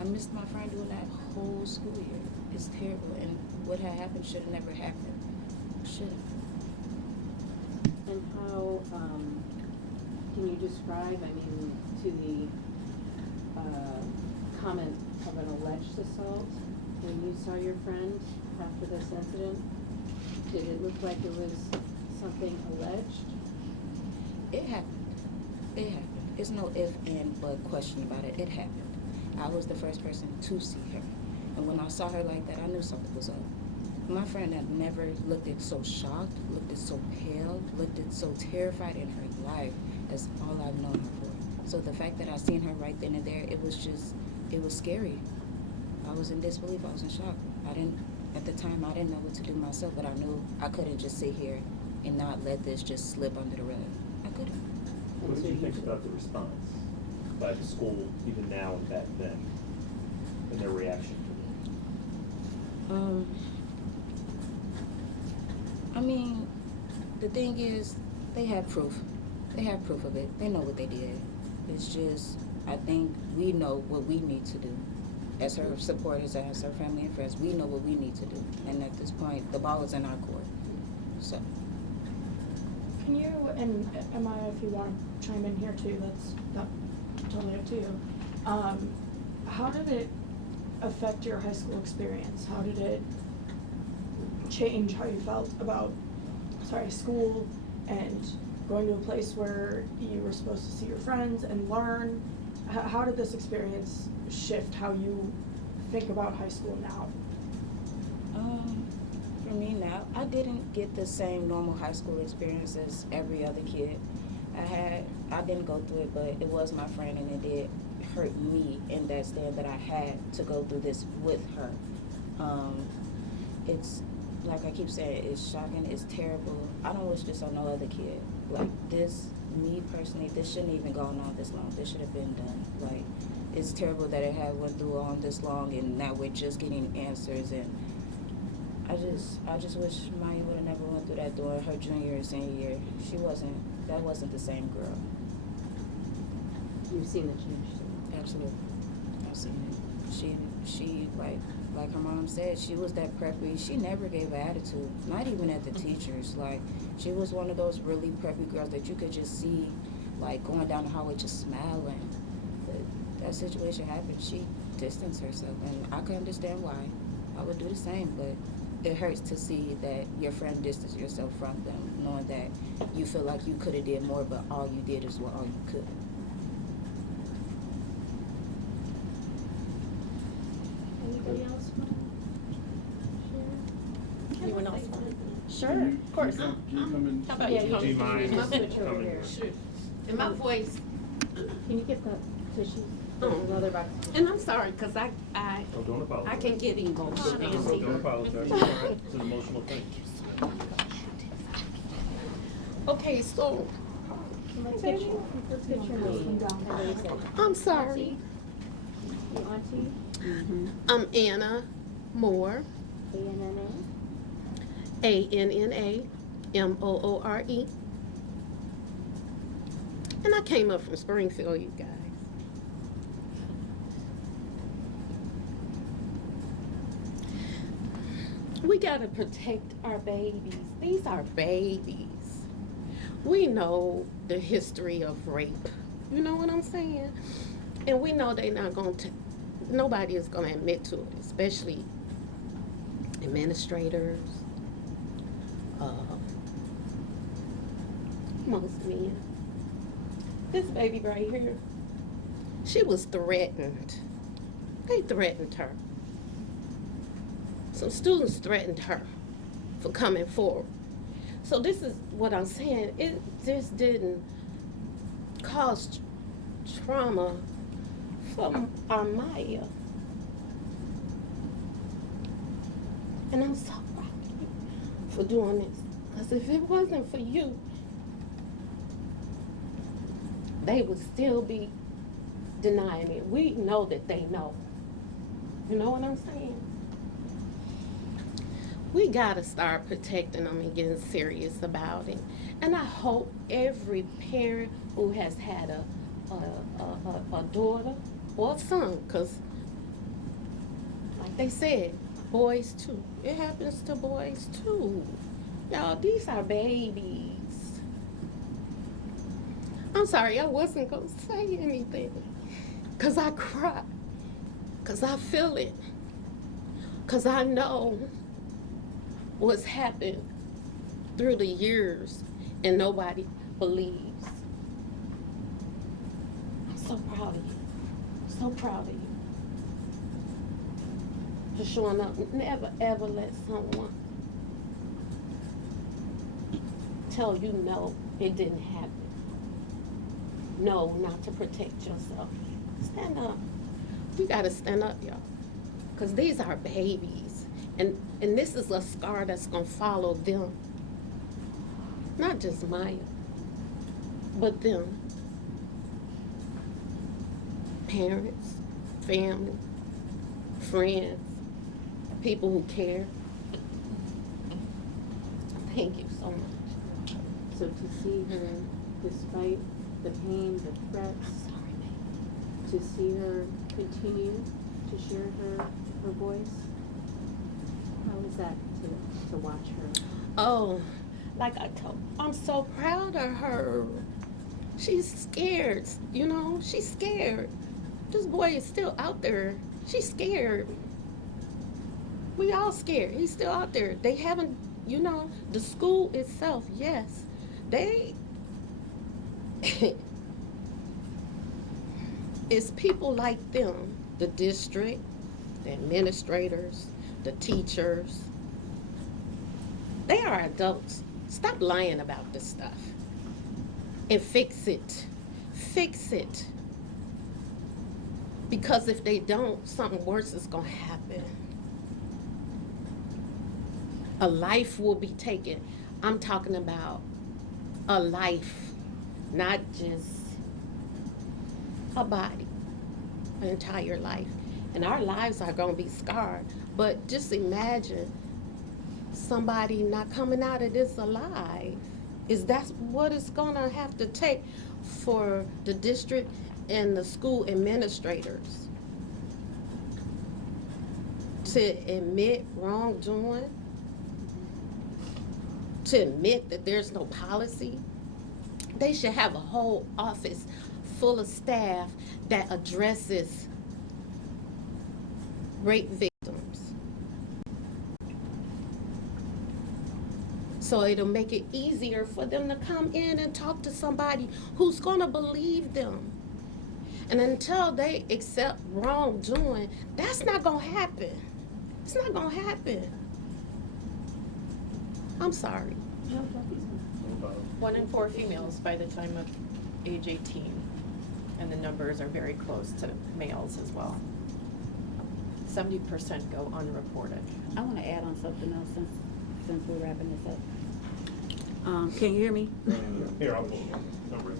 I missed my friend doing that whole school year. It's terrible, and what had happened should have never happened. Shouldn't. And how, can you describe, to the comment of an alleged assault, when you saw your friend after this incident, did it look like it was something alleged? It happened. It happened. There's no if and but question about it. It happened. I was the first person to see her. And when I saw her like that, I knew something was up. My friend had never looked at so shocked, looked at so pale, looked at so terrified in her life as all I've known her for. So the fact that I seen her right then and there, it was scary. I was in disbelief. I was in shock. At the time, I didn't know what to do myself, but I knew I couldn't just sit here and not let this just slip under the rug. I couldn't. What did you think about the response by the school, even now and back then, and their reaction to it? I mean, the thing is, they have proof. They have proof of it. They know what they did. It's just, I think we know what we need to do. As her supporters, as her family and friends, we know what we need to do. And at this point, the ball is in our court. So. Can you, and Amaya, if you want to chime in here too, that's totally up to you. How did it affect your high school experience? How did it change how you felt about, school and going to a place where you were supposed to see your friends and learn? How did this experience shift how you think about high school now? For me now, I didn't get the same normal high school experience as every other kid. I didn't go through it, but it was my friend, and it did hurt me in that stand that I had to go through this with her. It's, like I keep saying, it's shocking, it's terrible. I don't wish this on no other kid. Like this, me personally, this shouldn't even gone on this long. This should have been done. Like, it's terrible that it had went through on this long, and now we're just getting answers. And I just wish Maya would have never went through that during her junior and senior year. That wasn't the same girl. You've seen the change. Absolutely, I've seen it. She like her mom said, she was that preppy. She never gave an attitude, not even at the teachers. Like, she was one of those really preppy girls that you could just see, like, going down the hallway just smiling. But that situation happened. She distanced herself, and I could understand why. I would do the same, but it hurts to see that your friend distanced yourself from them, knowing that you feel like you could have did more, but all you did is what all you could. Anybody else want to share? Anyone else? Sure, of course. Can you come in? How about Yeah, you? Do you mind I'll switch over coming here. here? And my voice, Can you get the tissues? Oh. Another box. and I'm sorry, cause I Oh, don't apologize. can get emotional. Don't apologize. It's all right. It's an emotional thing. Okay, so, Let's get your name. Everybody say. I'm sorry. Your auntie, I'm Anna Moore, ANNA. ANNA, MOORE. And I came up from Springfield, you guys. We gotta protect our babies. These are babies. We know the history of rape. You know what I'm saying? And we know they're not going to, nobody is going to admit to it, especially administrators, most men. This baby right here, she was threatened. They threatened her. Some students threatened her for coming forward. So this is what I'm saying. It just didn't cause trauma for our Maya. And I'm so proud of you for doing this. Because if it wasn't for you, they would still be denying it. We know that they know. You know what I'm saying? We gotta start protecting them and getting serious about it. And I hope every parent who has had a daughter or a son, because like they said, boys too. It happens to boys too. Y'all, these are babies. I'm sorry, I wasn't gonna say anything. Because I cry. Because I feel it. Because I know what's happened through the years and nobody believes. so proud of you. So proud of you. For showing up. Never ever let someone tell you no, it didn't happen. No, not to protect yourself. Stand up. We gotta stand up, y'all. Because these are babies. And this is a scar that's gonna follow them. Not just Maya, but them. Parents, family, friends, people who care. Thank you so much. So to see her, despite the pain, the threats, to see her continue to share her voice, how is that to watch her? Oh, like I told, I'm so proud of her. She's scared, you know, she's scared. This boy is still out there. She's scared. We all scared. He's still out there. They haven't, you know, the school itself, yes. It's people like them, the district, the administrators, the teachers. They are adults. Stop lying about this stuff. And fix it. Fix it. Because if they don't, something worse is going to happen. A life will be taken. I'm talking about a life, not just a body, an entire life. And our lives are going to be scarred. But just imagine somebody not coming out of this alive. Is that what it's going to have to take for the district and the school administrators to admit wrongdoing, to admit that there's no policy? They should have a whole office full of staff that addresses rape victims. So it'll make it easier for them to come in and talk to somebody who's gonna believe them. And until they accept wrongdoing, that's not gonna happen. It's not gonna happen. I'm sorry. 1 in 4 females by the time of age 18, and the numbers are very close to males as well. 70% go unreported. I want to add on something else since we're wrapping this up. Can you hear me? Here, I'll pull it up. Don't worry.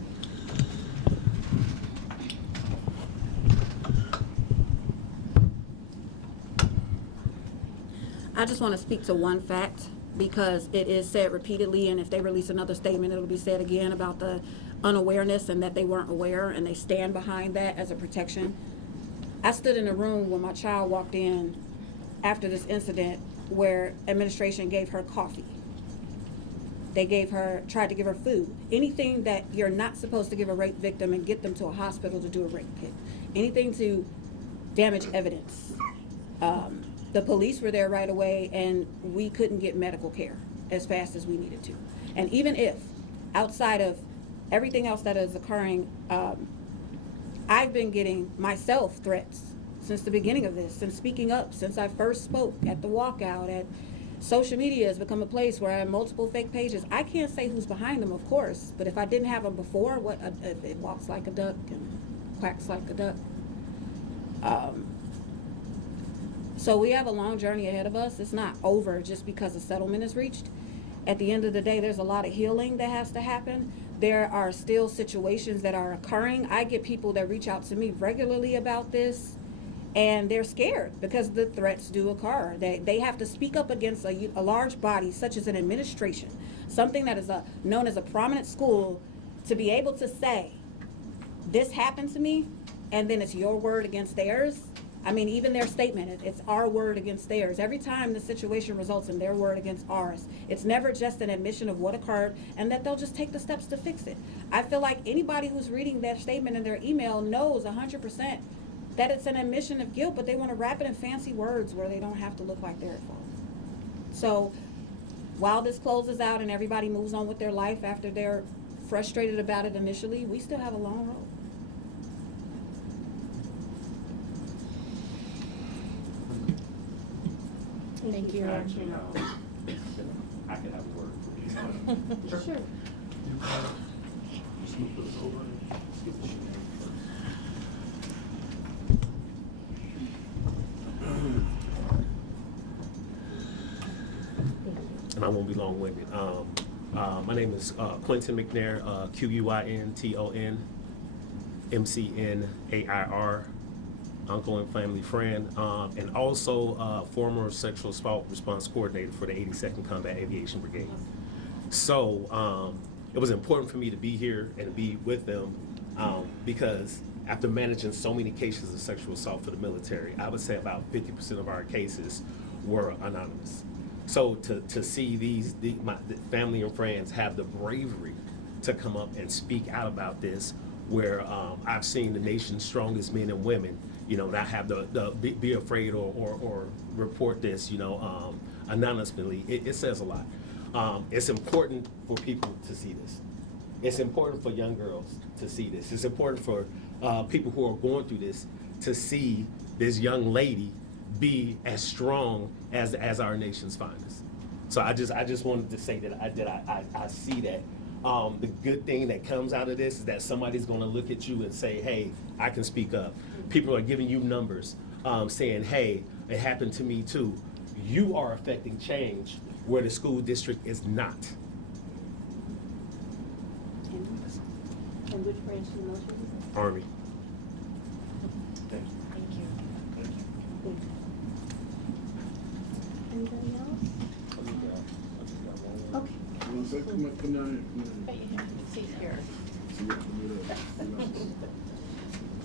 I just want to speak to one fact, because it is said repeatedly, and if they release another statement, it'll be said again about the unawareness and that they weren't aware, and they stand behind that as a protection. I stood in a room when my child walked in after this incident where administration gave her coffee. They tried to give her food. Anything that you're not supposed to give a rape victim and get them to a hospital to do a rape kit. Anything to damage evidence. The police were there right away, and we couldn't get medical care as fast as we needed to. And even if, outside of everything else that is occurring, I've been getting myself threats since the beginning of this, since speaking up, since I first spoke at the walkout. Social media has become a place where I have multiple fake pages. I can't say who's behind them, of course, but if I didn't have them before, it walks like a duck and quacks like a duck. So we have a long journey ahead of us. It's not over just because a settlement is reached. At the end of the day, there's a lot of healing that has to happen. There are still situations that are occurring. I get people that reach out to me regularly about this, and they're scared because the threats do occur. They have to speak up against a large body such as an administration, something that is known as a prominent school, to be able to say, this happened to me, and then it's your word against theirs. I mean, even their statement, it's our word against theirs. Every time the situation results in their word against ours, it's never just an admission of what occurred and that they'll just take the steps to fix it. I feel like anybody who's reading that statement in their email knows 100% that it's an admission of guilt, but they want to wrap it in fancy words where they don't have to look like they're at fault. So while this closes out and everybody moves on with their life after they're frustrated about it initially, we still have a long road. Thank you. Actually, I could have a word for you. Sure. Just move those over. Let's get the sheet first. And I won't be long-winded. My name is Quentin McNair, Quinton, McNair, uncle and family friend, and also former sexual assault response coordinator for the 82nd Combat Aviation Brigade. So it was important for me to be here and to be with them because after managing so many cases of sexual assault for the military, I would say about 50% of our cases were anonymous. So to see my family and friends have the bravery to come up and speak out about this, where I've seen the nation's strongest men and women, not have be afraid or report this, anonymously, it says a lot. It's important for people to see this. It's important for young girls to see this. It's important for people who are going through this to see this young lady be as strong as our nation's finest. So I just wanted to say that I see that. The good thing that comes out of this is that somebody's going to look at you and say, hey, I can speak up. People are giving you numbers, saying, hey, it happened to me too. You are affecting change where the school district is not. And which branch of the military? Army. Thank you. Thank you. Anybody else? Okay. One second, come down here, come down here. See here. See what can do that.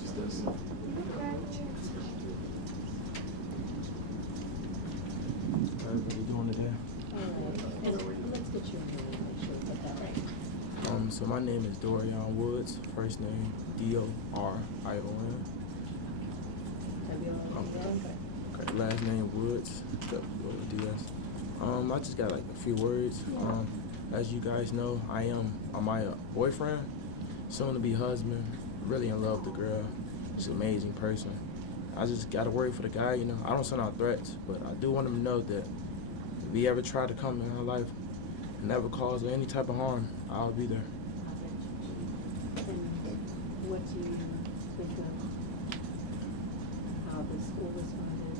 Just that simple. How everybody doing today? And let's get you in here and make sure we get that right. So my name is Dorian Woods. First name D-O-R-I-O-N. Have you all Okay. Last name Woods. W-O-D-S. I just got like a few words. As you guys know, I'm my boyfriend, soon to be husband. Really in love with the girl. She's an amazing person. I just got a word for the guy. I don't send out threats, but I do want him to know that if he ever tried to come in our life and never cause any type of harm, I'll be there. And what do you think of how the school responded?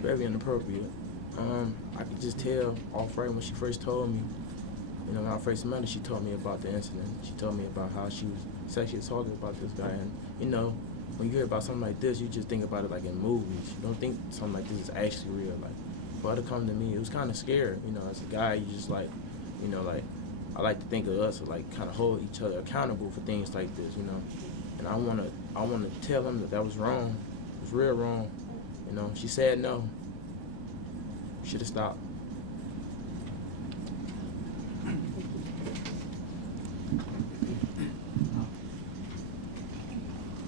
Very inappropriate. I could just tell off right when she first told me, when I first met her, she told me about the incident. She told me about how she was sexually assaulted about this guy. And, when you hear about something like this, you just think about it like in movies. You don't think something like this is actually real. Like, for her to come to me, it was kind of scary. As a guy, you just like, I like to think of us as like kind of hold each other accountable for things like this, And I want to tell him that was wrong. It was real wrong. She said no. Should have stopped.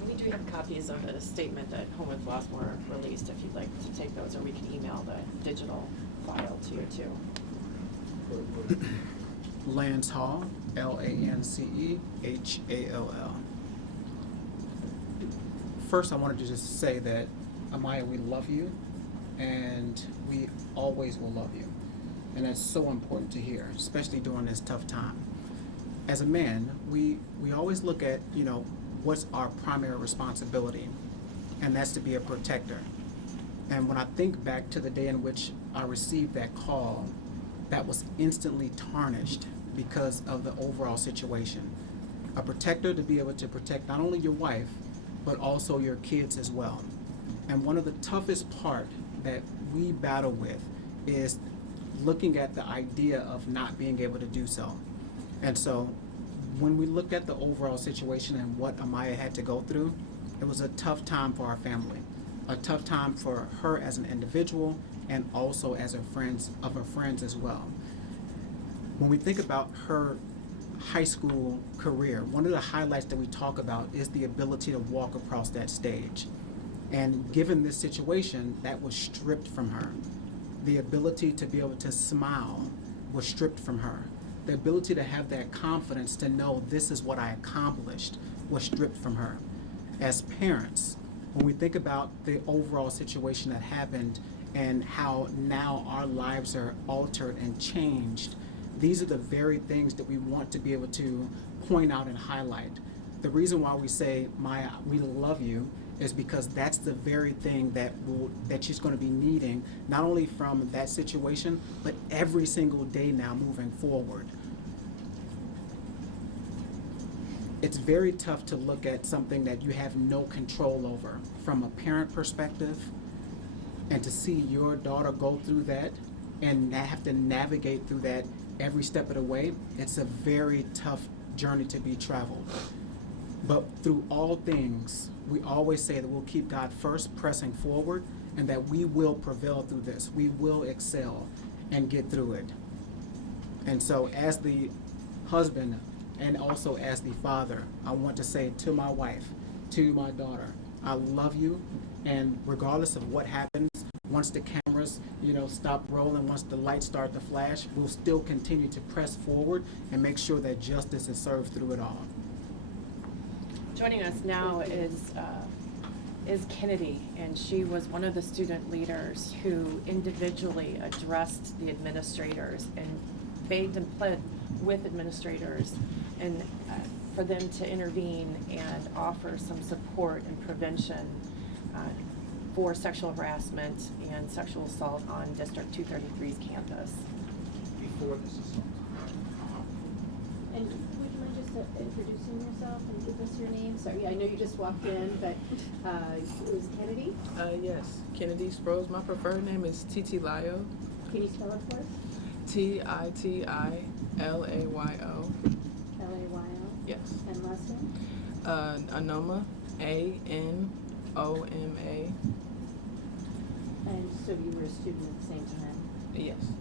We do have copies of a statement that Homewood-Flossmoor released, if you'd like to take those, or we can email the digital file to you too. Lance Hall, Lancehall. First, I wanted to just say that, Amaya, we love you, and we always will love you. And that's so important to hear, especially during this tough time. As a man, we always look at, what's our primary responsibility, and that's to be a protector. And when I think back to the day in which I received that call, that was instantly tarnished because of the overall situation. A protector to be able to protect not only your wife, but also your kids as well. And one of the toughest part that we battle with is looking at the idea of not being able to do so. And so when we look at the overall situation and what Amaya had to go through, it was a tough time for our family, a tough time for her as an individual and also as her friends as well. When we think about her high school career, one of the highlights that we talk about is the ability to walk across that stage. And given this situation, that was stripped from her. The ability to be able to smile was stripped from her. The ability to have that confidence to know this is what I accomplished was stripped from her. As parents, when we think about the overall situation that happened and how now our lives are altered and changed. These are the very things that we want to be able to point out and highlight. The reason why we say, Maya, we love you, is because that's the very thing that she's going to be needing, not only from that situation, but every single day now moving forward. It's very tough to look at something that you have no control over from a parent perspective, and to see your daughter go through that and have to navigate through that every step of the way. It's a very tough journey to be traveled. But through all things, we always say that we'll keep God first, pressing forward, and that we will prevail through this. We will excel and get through it. And so as the husband and also as the father, I want to say to my wife, to my daughter, I love you, and regardless of what happens, once the cameras, stop rolling, once the lights start to flash, we'll still continue to press forward and make sure that justice is served through it all. Joining us now is Kennedy, and she was one of the student leaders who individually addressed the administrators and begged and pled with administrators and for them to intervene and offer some support and prevention for sexual harassment and sexual assault on District 233's campus. Before this assault. And would you mind just introducing yourself and give us your name? Sorry, I know you just walked in, but it was Kennedy? Yes, Kennedy Sproles. My preferred name is Titi Layo. Can you spell it for us? Titilayo. Layo? Yes. And last name? Anoma, Anoma. And so you were a student at the same time? Yes.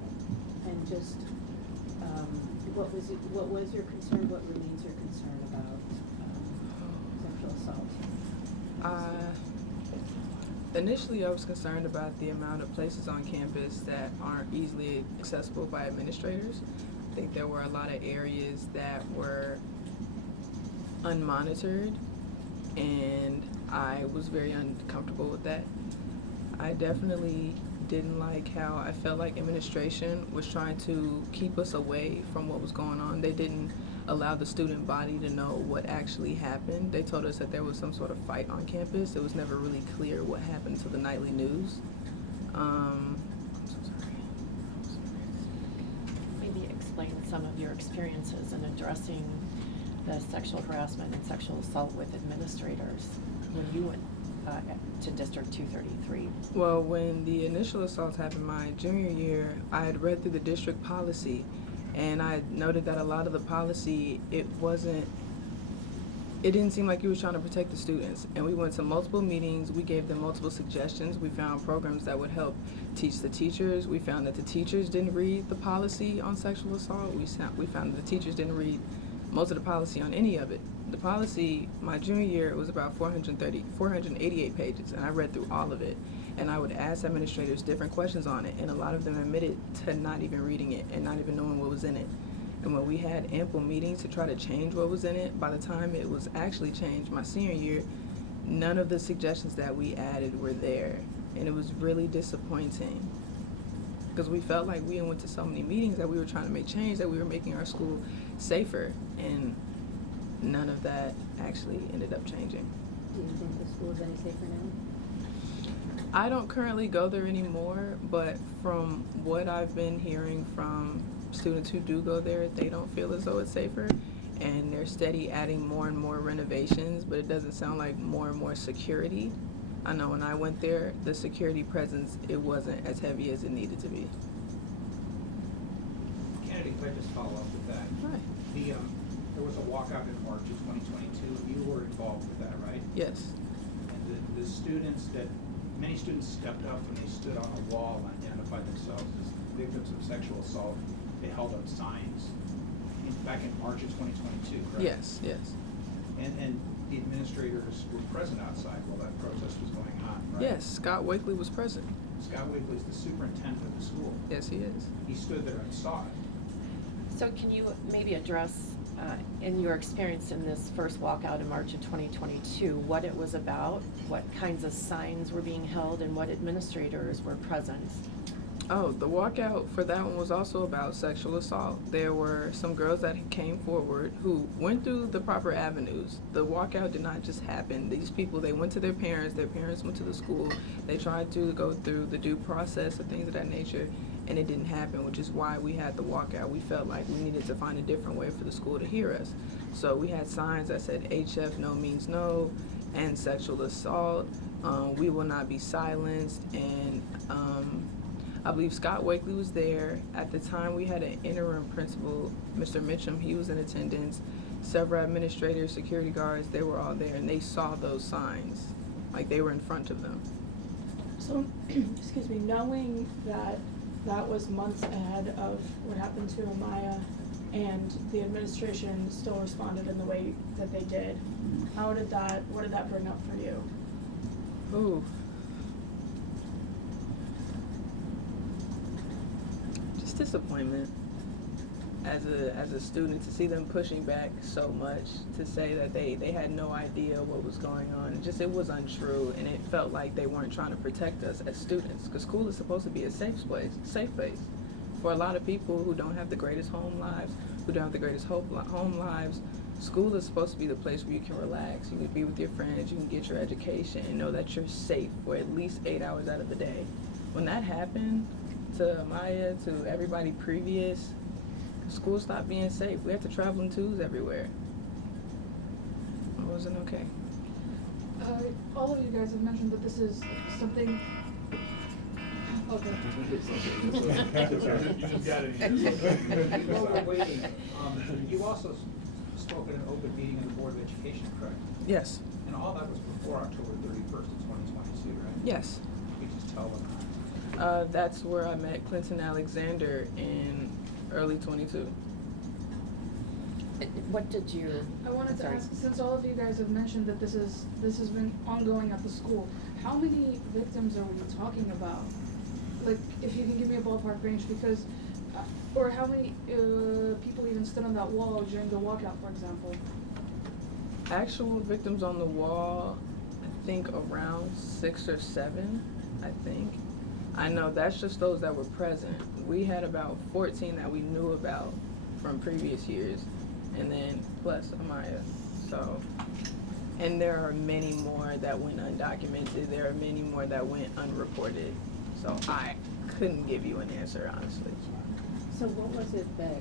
And just, what was your concern, what remains your concern about sexual assault? Initially, I was concerned about the amount of places on campus that aren't easily accessible by administrators. I think there were a lot of areas that were unmonitored, and I was very uncomfortable with that. I definitely didn't like how I felt like administration was trying to keep us away from what was going on. They didn't allow the student body to know what actually happened. They told us that there was some sort of fight on campus. It was never really clear what happened to the nightly news. I'm so sorry. Maybe explain some of your experiences in addressing the sexual harassment and sexual assault with administrators when you went to District 233. Well, when the initial assaults happened my junior year, I had read through the district policy, and I noted that a lot of the policy, it didn't seem like it was trying to protect the students. And we went to multiple meetings, we gave them multiple suggestions, we found programs that would help teach the teachers. We found that the teachers didn't read the policy on sexual assault. We found that the teachers didn't read most of the policy on any of it. The policy, my junior year, it was about 488 pages, and I read through all of it. And I would ask administrators different questions on it, and a lot of them admitted to not even reading it and not even knowing what was in it. And when we had ample meetings to try to change what was in it, by the time it was actually changed my senior year, none of the suggestions that we added were there. And it was really disappointing, because we felt like we went to so many meetings that we were trying to make change, that we were making our school safer, and none of that actually ended up changing. Do you think the school is any safer now? I don't currently go there anymore, but from what I've been hearing from students who do go there, they don't feel as though it's safer, and they're steady adding more and more renovations, but it doesn't sound like more and more security. I know when I went there, the security presence, it wasn't as heavy as it needed to be. Kennedy, could I just follow up with that? Right. There was a walkout in March of 2022. You were involved with that, right? Yes. And the students many students stepped up when they stood on a wall and identified themselves as victims of sexual assault. They held up signs back in March of 2022, correct? Yes, yes. And the administrators were present outside while that protest was going on, right? Yes, Scott Wakely was present. Scott Wakely is the superintendent of the school. Yes, he is. He stood there and saw it. So can you maybe address in your experience in this first walkout in March of 2022, what it was about, what kinds of signs were being held, and what administrators were present. Oh, the walkout for that one was also about sexual assault. There were some girls that came forward who went through the proper avenues. The walkout did not just happen. These people, they went to their parents went to the school, they tried to go through the due process of things of that nature, and it didn't happen, which is why we had the walkout. We felt like we needed to find a different way for the school to hear us. So we had signs that said HF, no means no, and sexual assault, we will not be silenced, and I believe Scott Wakely was there. At the time, we had an interim principal, Mr. Mitchum, he was in attendance. Several administrators, security guards, they were all there, and they saw those signs, like they were in front of them. So, excuse me, knowing that that was months ahead of what happened to Amaya and the administration still responded in the way that they did, what did that bring up for you? Ooh. Just disappointment as a student, to see them pushing back so much, to say that they had no idea what was going on. It was untrue, and it felt like they weren't trying to protect us as students, because school is supposed to be a safe place. For a lot of people who don't have the greatest home lives, who don't have the greatest home lives, school is supposed to be the place where you can relax, you can be with your friends, you can get your education, and know that you're safe for at least 8 hours out of the day. When that happened to Maya, to everybody previous, school stopped being safe. We had to travel in twos everywhere. It wasn't okay. All of you guys have mentioned that this is something. Okay. While we're waiting, you also spoke at an open meeting of the Board of Education, correct? Yes. And all that was before October 31st of 2022, right? Yes. You just tell them. That's where I met Clinton Alexander in early 22. What did you? I wanted to ask, since all of you guys have mentioned that this has been ongoing at the school, how many victims are we talking about? Like, if you can give me a ballpark range, because, or how many people even stood on that wall during the walkout, for example? Actual victims on the wall, I think around 6 or 7, I think. I know that's just those that were present. We had about 14 that we knew about from previous years, and then plus Amaya. So, and there are many more that went undocumented. There are many more that went unreported. So I couldn't give you an answer, honestly. So what was it that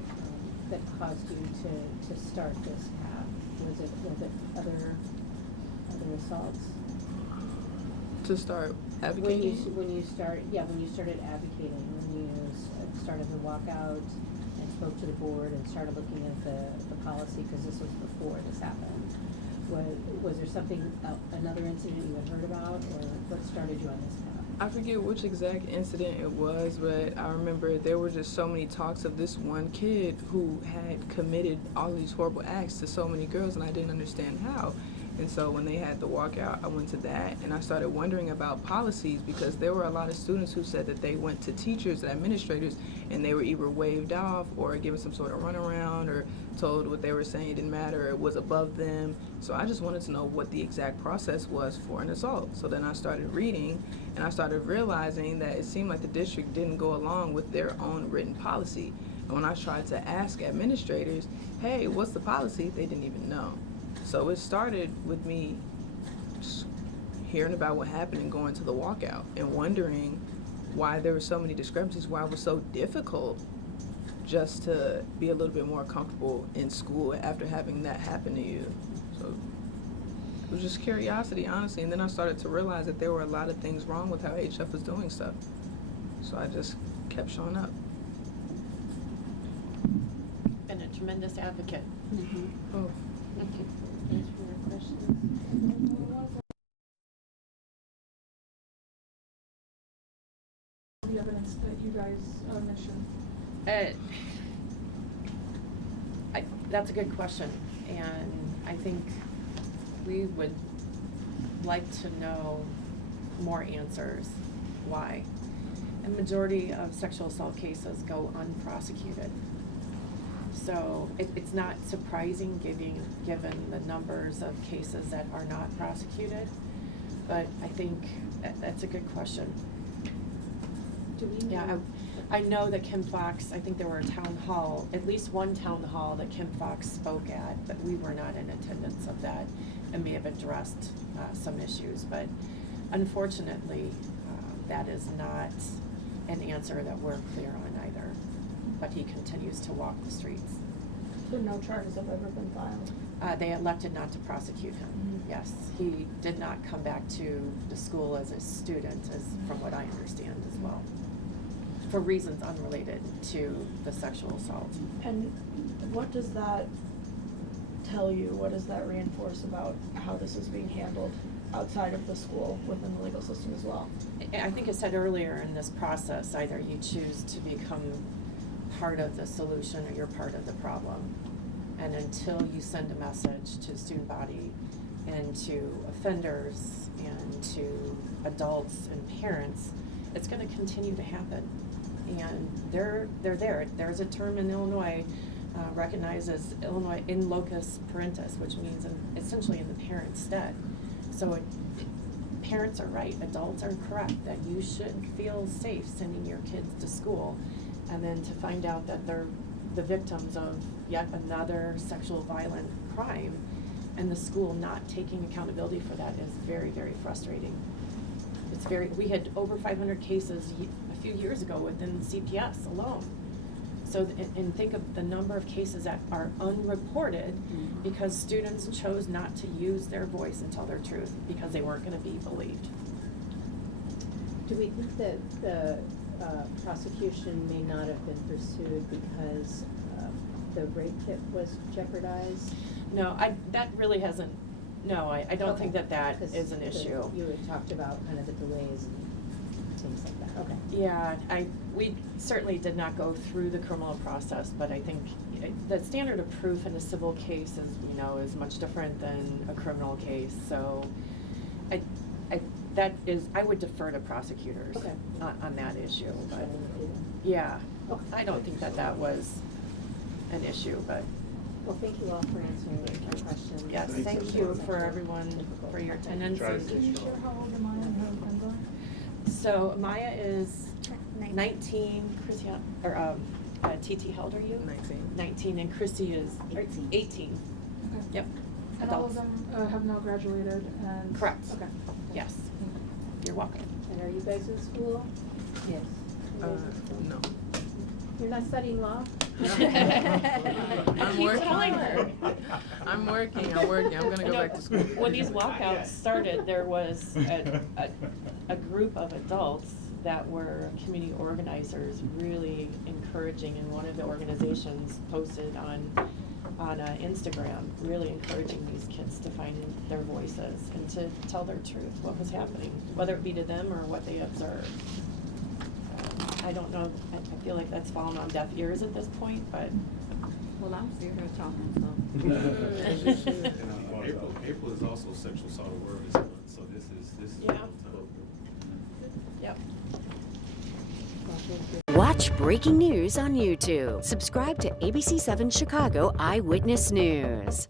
caused you to start this path? Was it other assaults? To start advocating? When you started advocating, when you started the walkout and spoke to the board and started looking at the policy, because this was before this happened, was there something, another incident you had heard about, or what started you on this path? I forget which exact incident it was, but I remember there were just so many talks of this one kid who had committed all these horrible acts to so many girls, and I didn't understand how. And so when they had the walkout, I went to that, and I started wondering about policies, because there were a lot of students who said that they went to teachers and administrators, and they were either waved off or given some sort of runaround or told what they were saying didn't matter, it was above them. So I just wanted to know what the exact process was for an assault. So then I started reading, and I started realizing that it seemed like the district didn't go along with their own written policy. And when I tried to ask administrators, hey, what's the policy? They didn't even know. So it started with me hearing about what happened and going to the walkout and wondering why there were so many discrepancies, why it was so difficult just to be a little bit more comfortable in school after having that happen to you. So it was just curiosity, honestly. And then I started to realize that there were a lot of things wrong with how HF was doing stuff. So I just kept showing up. Been a tremendous advocate. Mm-hmm. Oh. Thanks for your questions. The evidence that you guys mentioned. That's a good question, and I think we would like to know more answers. Why? A majority of sexual assault cases go unprosecuted. So it's not surprising given the numbers of cases that are not prosecuted, but I think that's a good question. Do we know? Yeah, I know that Kim Fox, I think there were a town hall, at least one town hall that Kim Fox spoke at, but we were not in attendance of that and may have addressed some issues. But unfortunately, that is not an answer that we're clear on either. But he continues to walk the streets. So no charges have ever been filed? They elected not to prosecute him, yes. He did not come back to the school as a student, as from what I understand as well, for reasons unrelated to the sexual assault. And what does that tell you? What does that reinforce about how this is being handled outside of the school, within the legal system as well? I think I said earlier in this process, either you choose to become part of the solution or you're part of the problem. And until you send a message to the student body and to offenders and to adults and parents, it's going to continue to happen. And they're there. There's a term in Illinois recognized as Illinois in locus parentis, which means essentially in the parent's stead. So parents are right, adults are correct, that you should feel safe sending your kids to school. And then to find out that they're the victims of yet another sexual violent crime and the school not taking accountability for that is very, very frustrating. We had over 500 cases a few years ago within CPS alone. So, and think of the number of cases that are unreported because students chose not to use their voice and tell their truth because they weren't going to be believed. Do we think that the prosecution may not have been pursued because the rape kit was jeopardized? No, that really hasn't, no, I don't think that is an issue. You had talked about kind of the delays and things like that, okay. Yeah, we certainly did not go through the criminal process, but I think the standard of proof in a civil case is much different than a criminal case. So I would defer to prosecutors on that issue. But yeah, I don't think that was an issue, but. Well, thank you all for answering my questions. Yes, thank you for everyone for your attendance. Can you share how old Amaya and her friends are? So Maya is 19, Chrissy, or TT, how old are you? 19. 19, and Chrissy is 18. Okay. Yep. And all of them have now graduated and? Correct. Okay. Yes. You're welcome. And are you guys in school? Yes. No. You're not studying law? I'm working. I'm working. I'm gonna go back to school. When these walkouts started, there was a group of adults that were community organizers really encouraging, and one of the organizations posted on Instagram really encouraging these kids to find their voices and to tell their truth, what was happening, whether it be to them or what they observed. I don't know, I feel like that's fallen on deaf ears at this point, but. Well, I'm still here talking, so. April is also Sexual Assault Awareness Month, so this is Yeah. Yep. Watch breaking news on YouTube. Subscribe to ABC7 Chicago Eyewitness News.